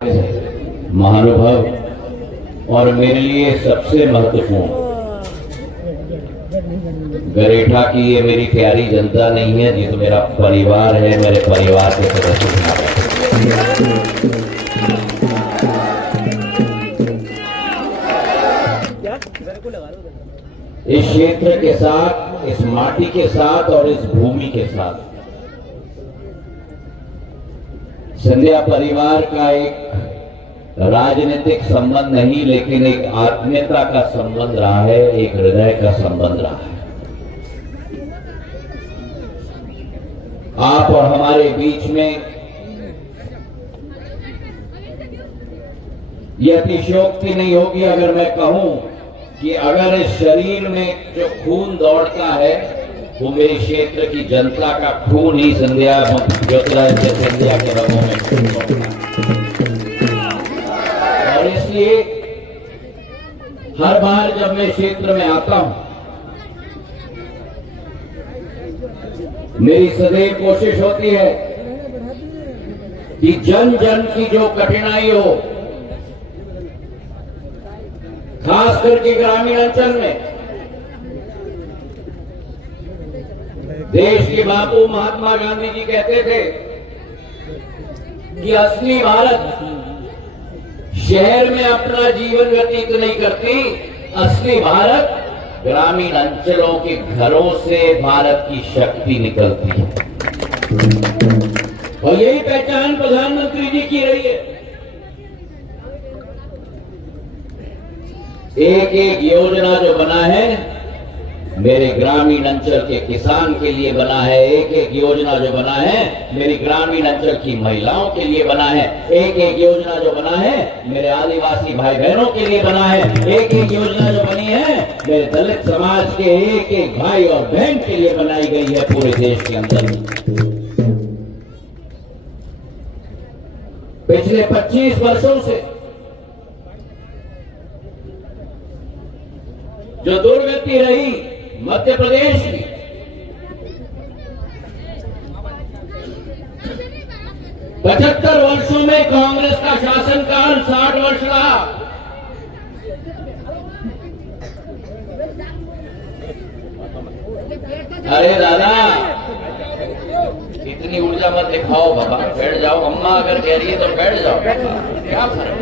महानुभव और मेरे लिए सबसे महत्वपूर्ण गरेठा की ये मेरी प्यारी जनता नहीं है, ये तो मेरा परिवार है, मेरे परिवार के सदस्य। इस क्षेत्र के साथ, इस माटी के साथ और इस भूमि के साथ सिंधिया परिवार का एक राजनीतिक संबंध नहीं, लेकिन एक आत्मीयता का संबंध रहा है, एक हृदय का संबंध रहा है। आप और हमारे बीच में यह अतिशयोक्ति नहीं होगी अगर मैं कहूं कि अगर इस शरीर में जो खून दौड़ता है वो मेरे क्षेत्र की जनता का खून ही सिंधिया ज्योतिरादित्य सिंधिया के रगों में खून दौड़ता है। और इसलिए हर बार जब मैं क्षेत्र में आता हूं, मेरी सदैव कोशिश होती है कि जन जन की जो कठिनाई हो, खास करके ग्रामीण अंचल में, देश के बापू महात्मा गांधी जी कहते थे कि असली भारत शहर में अपना जीवन व्यतीत नहीं करती, असली भारत ग्रामीण अंचलों के घरों से भारत की शक्ति निकलती है। और यही पहचान प्रधानमंत्री जी की रही है। एक एक योजना जो बना है मेरे ग्रामीण अंचल के किसान के लिए बना है, एक एक योजना जो बना है मेरी ग्रामीण अंचल की महिलाओं के लिए बना है, एक एक योजना जो बना है मेरे आदिवासी भाई बहनों के लिए बना है, एक एक योजना जो बनी है मेरे दलित समाज के एक एक भाई और बहन के लिए बनाई गई है पूरे देश के अंदर। पिछले 25 वर्षों से जो दुर्गति रही मध्य प्रदेश की, पचहत्तर वर्षों में कांग्रेस का शासनकाल 60 वर्ष रहा। अरे दादा, इतनी ऊर्जा मत दिखाओ बाबा, बैठ जाओ। अम्मा अगर कह रही है तो बैठ जाओ, क्या फर्क,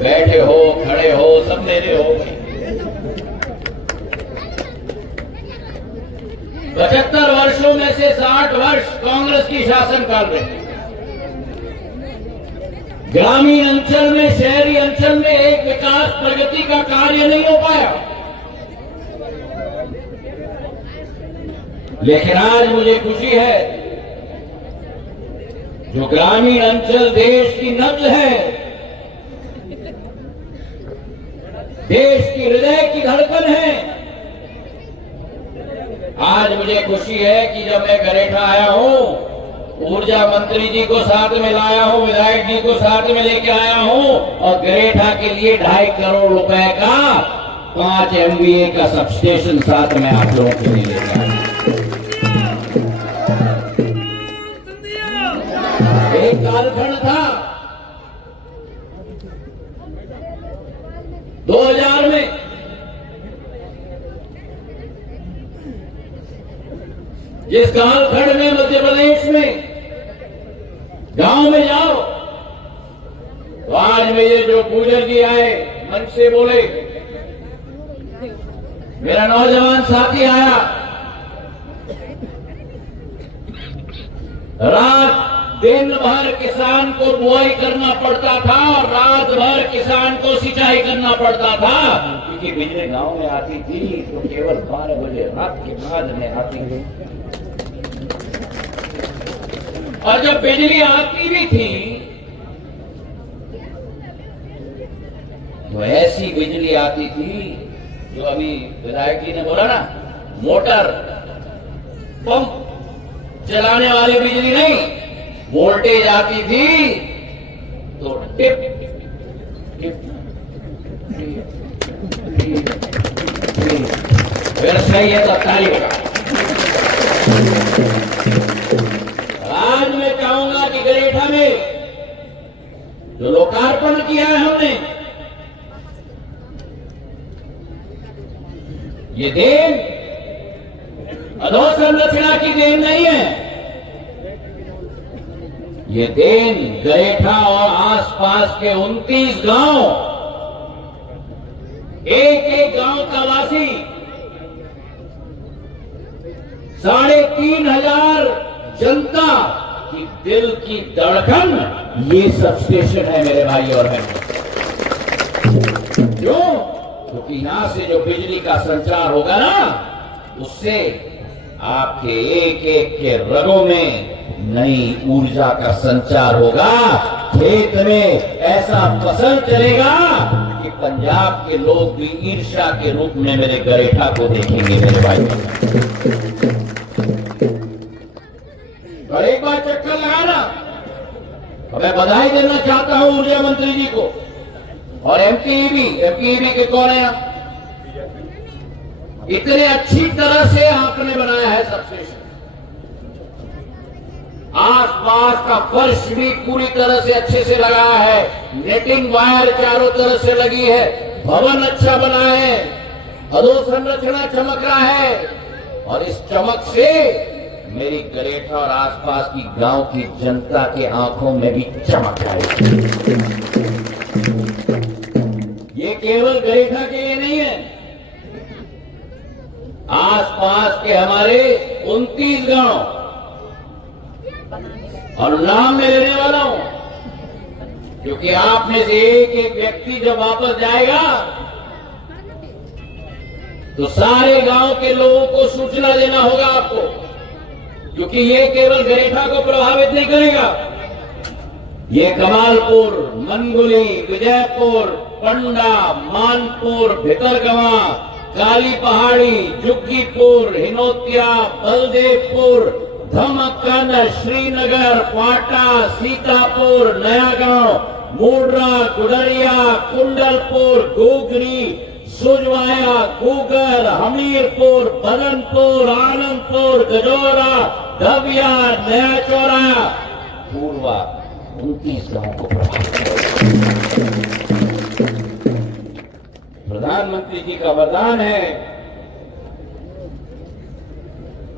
बैठे हो खड़े हो सब मेरे हो। 75 वर्षों में से 60 वर्ष कांग्रेस की शासनकाल रही। ग्रामीण अंचल में, शहरी अंचल में एक विकास प्रगति का कार्य नहीं हो पाया। लेकिन आज मुझे खुशी है, जो ग्रामीण अंचल देश की नब्ज है, देश की हृदय की धड़कन है, आज मुझे खुशी है कि जब मैं गरेठा आया हूं, ऊर्जा मंत्री जी को साथ में लाया हूं, विधायक जी को साथ में लेकर आया हूं और गरेठा के लिए 2.5 करोड़ रुपए का 5 MVA का सबस्टेशन साथ में आप लोगों के लिए लेकर आया। एक कालखंड था 2000 में, जिस कालखंड में मध्य प्रदेश में गांव में जाओ तो आज में ये जो पूजन जी आए मंच से बोले, मेरा नौजवान साथी आया, रात दिन भर किसान को बुआई करना पड़ता था और रात भर किसान को सिंचाई करना पड़ता था, क्योंकि बिजली गांव में आती थी तो केवल 12 बजे रात के बाद में आती थी। और जब बिजली आती भी थी तो ऐसी बिजली आती थी जो अभी विधायक जी ने बोला ना, मोटर पंप चलाने वाली बिजली नहीं, वोल्टेज आती थी तो टिप टिप फिर सही है तो ताली बजा। आज मैं चाहूंगा कि गरेठा में जो लोकार्पण किया है हमने, ये देन अधोसंरचना की देन नहीं है, ये देन गरेठा और आसपास के 29 गांव, एक एक गांव का वासी 3,500 जनता की दिल की धड़कन, ये सब स्टेशन है मेरे भाई और बहनों। क्यों? क्योंकि यहां से जो बिजली का संचार होगा ना, उससे आपके एक एक के रगों में नई ऊर्जा का संचार होगा। खेत में ऐसा फसल चलेगा कि पंजाब के लोग भी ईर्ष्या के रूप में मेरे गरेठा को देखेंगे मेरे भाई। और एक बार चक्कर लगाना, और मैं बधाई देना चाहता हूं ऊर्जा मंत्री जी को और एमपीईबी के कौन है, इतने अच्छी तरह से आपने बनाया है सबस्टेशन। आसपास का फर्श भी पूरी तरह से अच्छे से लगा है, नेटिंग वायर चारों तरफ से लगी है, भवन अच्छा बना है, अधोसंरचना चमक रहा है, और इस चमक से मेरी गरेठा और आसपास की गांव की जनता के आंखों में भी चमक आएगी। ये केवल गरेठा के लिए नहीं है, आसपास के हमारे 29 गांव, और नाम मैं लेने वाला हूं क्योंकि आप में से एक एक व्यक्ति जब वापस जाएगा तो सारे गांव के लोगों को सूचना देना होगा आपको, क्योंकि ये केवल गरेठा को प्रभावित नहीं करेगा, ये कमालपुर, मनगुली, विजयपुर, पंडा, मानपुर, भितरगवा, काली पहाड़ी, जुग्गीपुर, हिनोतिया, बलदेवपुर, धमक्कन, श्रीनगर, क्वाटा, सीतापुर, नया गांव, मूडरा, गुडरिया, कुंडलपुर, गोगरी, सुजवाया, गुगर, हमीरपुर, बदनपुर, आनंदपुर, गजोरा, धविया, नया चौरा, पूर्वा, 29 गांवों को प्रधानमंत्री जी का वरदान है।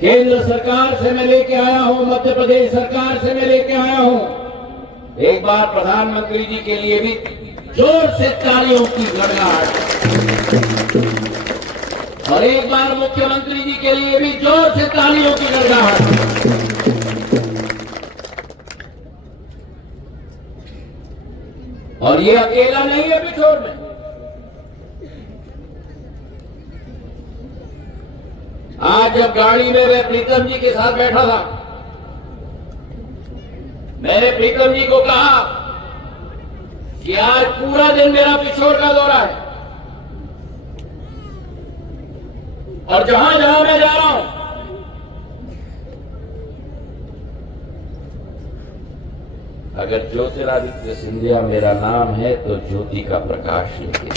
केंद्र सरकार से मैं लेके आया हूं, मध्य प्रदेश सरकार से मैं लेके आया हूं, एक बार प्रधानमंत्री जी के लिए भी जोर से तालियों की गड़गड़ाहट, और एक बार मुख्यमंत्री जी के लिए भी जोर से तालियों की गड़गड़ाहट। और ये अकेला नहीं है पिछोड़ में, आज जब गाड़ी में मैं प्रीतम जी के साथ बैठा था, मैंने प्रीतम जी को कहा कि आज पूरा दिन मेरा पिछोड़ का दौरा है और जहां जहां मैं जा रहा हूं अगर ज्योतिरादित्य सिंधिया मेरा नाम है तो ज्योति का प्रकाश लेके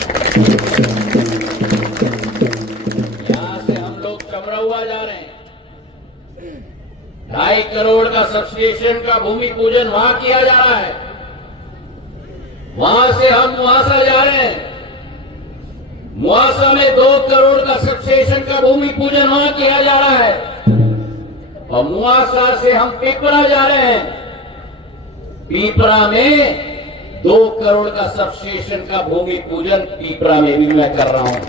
चमरौआ जा रहे हैं। 2.5 करोड़ का सबस्टेशन का भूमि पूजन वहां किया जा रहा है, वहां से हम मुआसा जा रहे हैं, मुआसा में 2 करोड़ का सबस्टेशन का भूमि पूजन वहां किया जा रहा है, और मुआसा से हम पीपरा जा रहे हैं, पीपरा में 2 करोड़ का सबस्टेशन का भूमि पूजन पीपरा में भी मैं कर रहा हूं।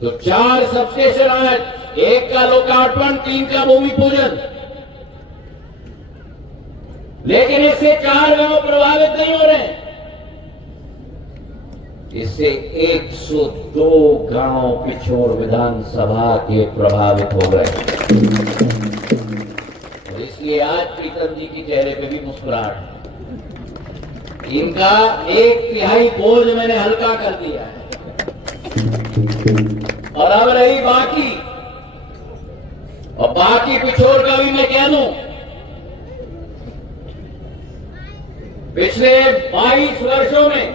तो 4 सबस्टेशन आज, 1 का लोकार्पण, 3 का भूमि पूजन, लेकिन इससे 4 गांव प्रभावित नहीं हो रहे, इससे 102 गांव पिछोर विधानसभा के प्रभावित हो गए, और इसलिए आज प्रीतम जी के चेहरे पे भी मुस्कुराहट, इनका 1/3 बोझ मैंने हल्का कर दिया है। और अब रही बाकी, और बाकी पिछोड़ का भी मैं कह दूं, पिछले 22 वर्षों में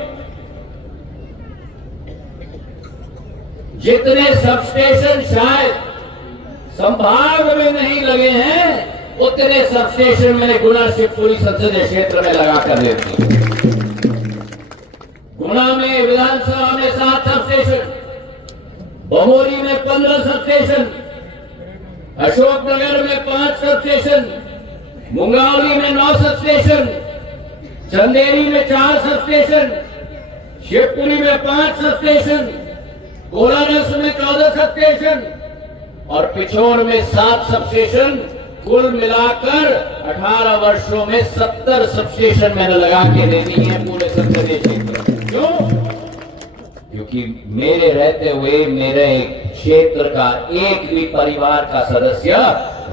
जितने सबस्टेशन शायद संभाग में नहीं लगे हैं, उतने सब स्टेशन मैंने गुना शिवपुरी संसदीय क्षेत्र में लगाकर दे दिए। गुना में विधानसभा में 7 सब स्टेशन, बमोरी में 15 सब स्टेशन, अशोकनगर में 5 सब स्टेशन, मुंगावली में 9 सब स्टेशन, चंदेरी में 4 सब स्टेशन, शिवपुरी में 5 सब स्टेशन, कोलारस में 14 सब स्टेशन और पिछोर में 7 सब स्टेशन। कुल मिलाकर 18 वर्षों में 70 सब स्टेशन मैंने लगा के दे दी है पूरे संसदीय क्षेत्र। क्यों? क्योंकि मेरे रहते हुए मेरे क्षेत्र का एक भी परिवार का सदस्य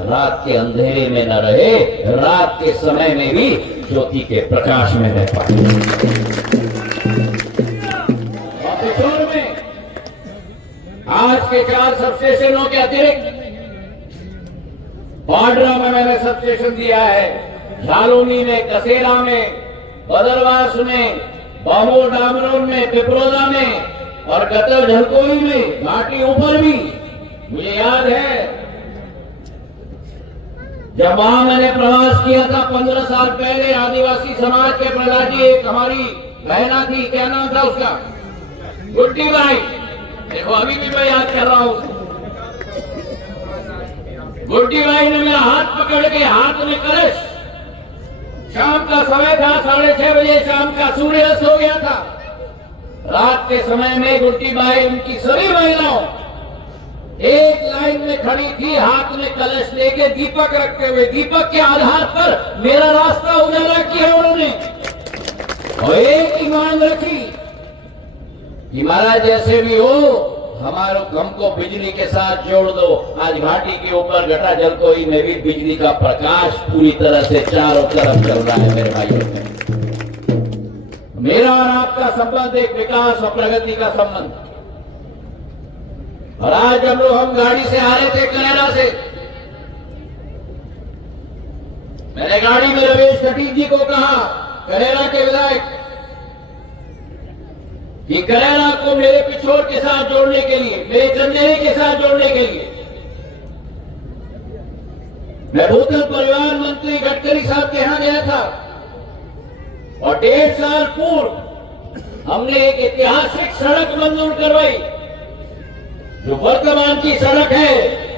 रात के अंधेरे में न रहे, रात के समय में भी ज्योति के प्रकाश में रह पाए। और पिछोर में आज के 4 सब स्टेशनों के अतिरिक्त बाड्रा में मैंने सब स्टेशन दिया है, झालुनी में, कसेरा में, बदरवास में, बामोर डामरोन में, पिपरोदा में और गतर झलकोई में, घाटी ऊपर भी। मुझे याद है जब वहां मैंने प्रवास किया था 15 साल पहले, आदिवासी समाज के प्रधान जी, एक हमारी बहना थी, क्या नाम था उसका, गुड्डी बाई। देखो अभी भी मैं याद कर रहा हूं। गुड्डी बाई ने मेरा हाथ पकड़ के, हाथ में कलश, शाम का समय था, 6:30 बजे शाम का सूर्यास्त हो गया था। रात के समय में गुड्डी बाई उनकी सभी महिलाओं एक लाइन में खड़ी थी, हाथ में कलश लेके, दीपक रखते हुए। दीपक के आधार पर मेरा रास्ता उजाला किया उन्होंने और एक ही मांग रखी कि महाराज जैसे भी हो हमारे हमको बिजली के साथ जोड़ दो। आज घाटी के ऊपर गटा जलकोई में भी बिजली का प्रकाश पूरी तरह से चारों तरफ चल रहा है। मेरे भाइयों, मेरा और आपका संबंध एक विकास और प्रगति का संबंध। और आज जब लोग हम गाड़ी से आ रहे थे कनेरा से, मैंने गाड़ी में रमेश खटीक जी को कहा, कनेरा के विधायक, कि करेरा को मेरे पिछोर के साथ जोड़ने के लिए, मेरे चंदेरी के साथ जोड़ने के लिए मैं भूतल परिवहन मंत्री गडकरी साहब के यहां गया था और 1.5 साल पूर्व हमने एक ऐतिहासिक सड़क मंजूर करवाई। जो वर्तमान की सड़क है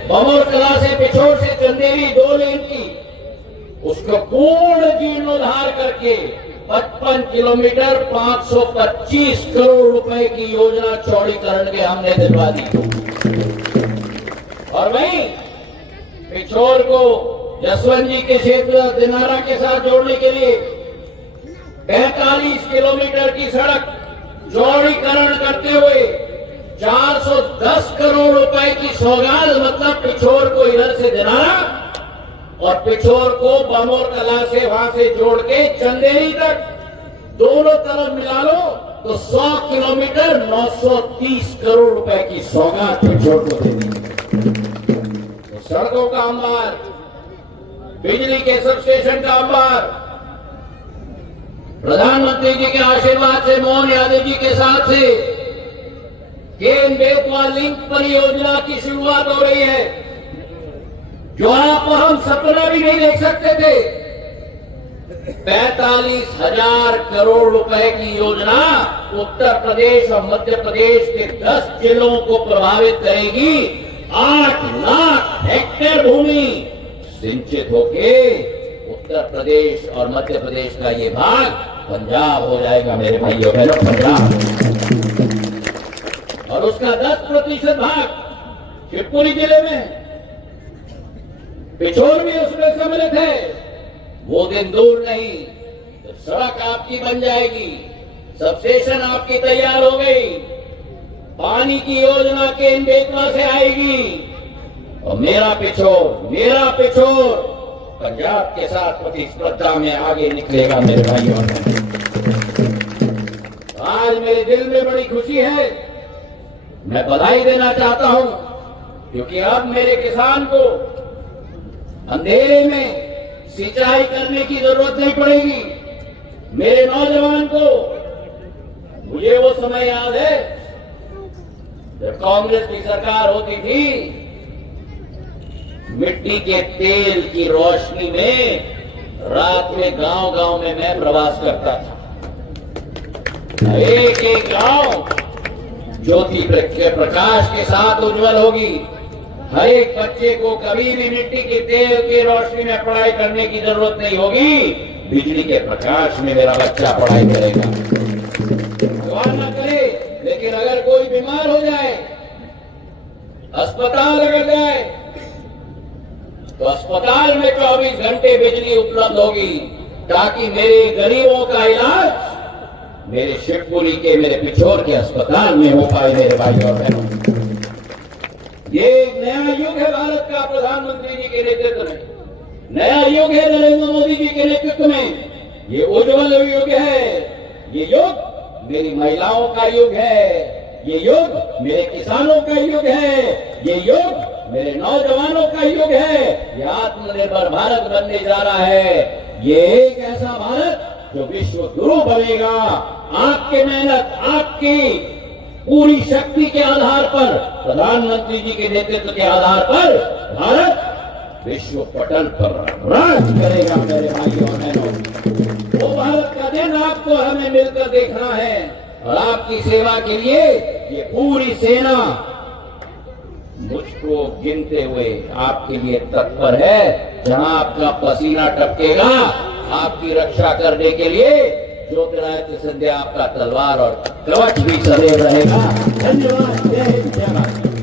बमोर कला से पिछोर से चंदेरी 2 लेन की, उसको पूर्ण जीर्णोद्धार करके 55 किलोमीटर 525 करोड़ रुपए की योजना चौड़ीकरण के हमने दिलवा दी। और वहीं पिछोर को जसवंत जी के क्षेत्र दिनारा के साथ जोड़ने के लिए 45 किलोमीटर की सड़क चौड़ीकरण करते हुए 410 करोड़ रुपए की सौगात, मतलब पिछोर को इधर से दिनारा और पिछोर को बमोर कला से वहां से जोड़ के चंदेरी तक, दोनों तरफ मिला लो तो 100 किलोमीटर 930 करोड़ रुपए की सौगात पिछोर को दे दी। तो सड़कों का अंबार, बिजली के सब स्टेशन का अंबार, प्रधानमंत्री जी के आशीर्वाद से, मोहन यादव जी के साथ से केन बेतवा लिंक परियोजना की शुरुआत हो रही है, जो आप हम सपना भी नहीं देख सकते थे। 45,000 करोड़ रुपए की योजना उत्तर प्रदेश और मध्य प्रदेश के 10 जिलों को प्रभावित करेगी। 8 लाख हेक्टेयर भूमि सिंचित होके उत्तर प्रदेश और मध्य प्रदेश का ये भाग पंजाब हो जाएगा। मेरे भाइयों बहनों, पंजाब, और उसका 10% भाग शिवपुरी जिले में, पिछोर भी उसमें सम्मिलित है। वो दिन दूर नहीं, तो सड़क आपकी बन जाएगी, सब स्टेशन आपकी तैयार हो गई, पानी की योजना केन बेतवा से आएगी और मेरा पिछोर पंजाब के साथ प्रतिस्पर्धा में आगे निकलेगा। मेरे भाइयों, आज मेरे दिल में बड़ी खुशी है, मैं बधाई देना चाहता हूं, क्योंकि अब मेरे किसान को अंधेरे में सिंचाई करने की जरूरत नहीं पड़ेगी। मेरे नौजवान को, मुझे वो समय याद है जब कांग्रेस की सरकार होती थी, मिट्टी के तेल की रोशनी में रात में गांव-गांव में मैं प्रवास करता था। एक एक गांव ज्योति प्रकाश के साथ उज्जवल होगी। हर एक बच्चे को कभी भी मिट्टी के तेल की रोशनी में पढ़ाई करने की जरूरत नहीं होगी। बिजली के प्रकाश में मेरा बच्चा पढ़ाई करेगा। भगवान न करे, लेकिन अगर कोई बीमार हो जाए, अस्पताल अगर जाए, तो अस्पताल में 24 घंटे बिजली उपलब्ध होगी, ताकि मेरे गरीबों का इलाज मेरे शिवपुरी के, मेरे पिछोर के अस्पताल में हो पाए। मेरे भाई और बहनों, ये एक नया युग है भारत का प्रधानमंत्री जी के नेतृत्व में, नया युग है नरेंद्र मोदी जी के नेतृत्व में। ये उज्जवल युग है। ये युग मेरी महिलाओं का युग है। ये युग मेरे किसानों का युग है। ये युग मेरे नौजवानों का युग है। ये आत्मनिर्भर भारत बनने जा रहा है। ये एक ऐसा भारत जो विश्व गुरु बनेगा। आपकी मेहनत, आपकी पूरी शक्ति के आधार पर, प्रधानमंत्री जी के नेतृत्व के आधार पर भारत विश्व पटल पर राज करेगा। मेरे भाइयों और बहनों, वो भारत का दिन आपको हमें मिलकर देखना है। और आपकी सेवा के लिए ये पूरी सेना मुझको गिनते हुए आपके लिए तत्पर है। जहां आपका पसीना टपकेगा, आपकी रक्षा करने के लिए ज्योतिरादित्य सिंधिया आपका तलवार और कवच भी सदैव रहेगा। धन्यवाद। जय हिंद, जय भारत।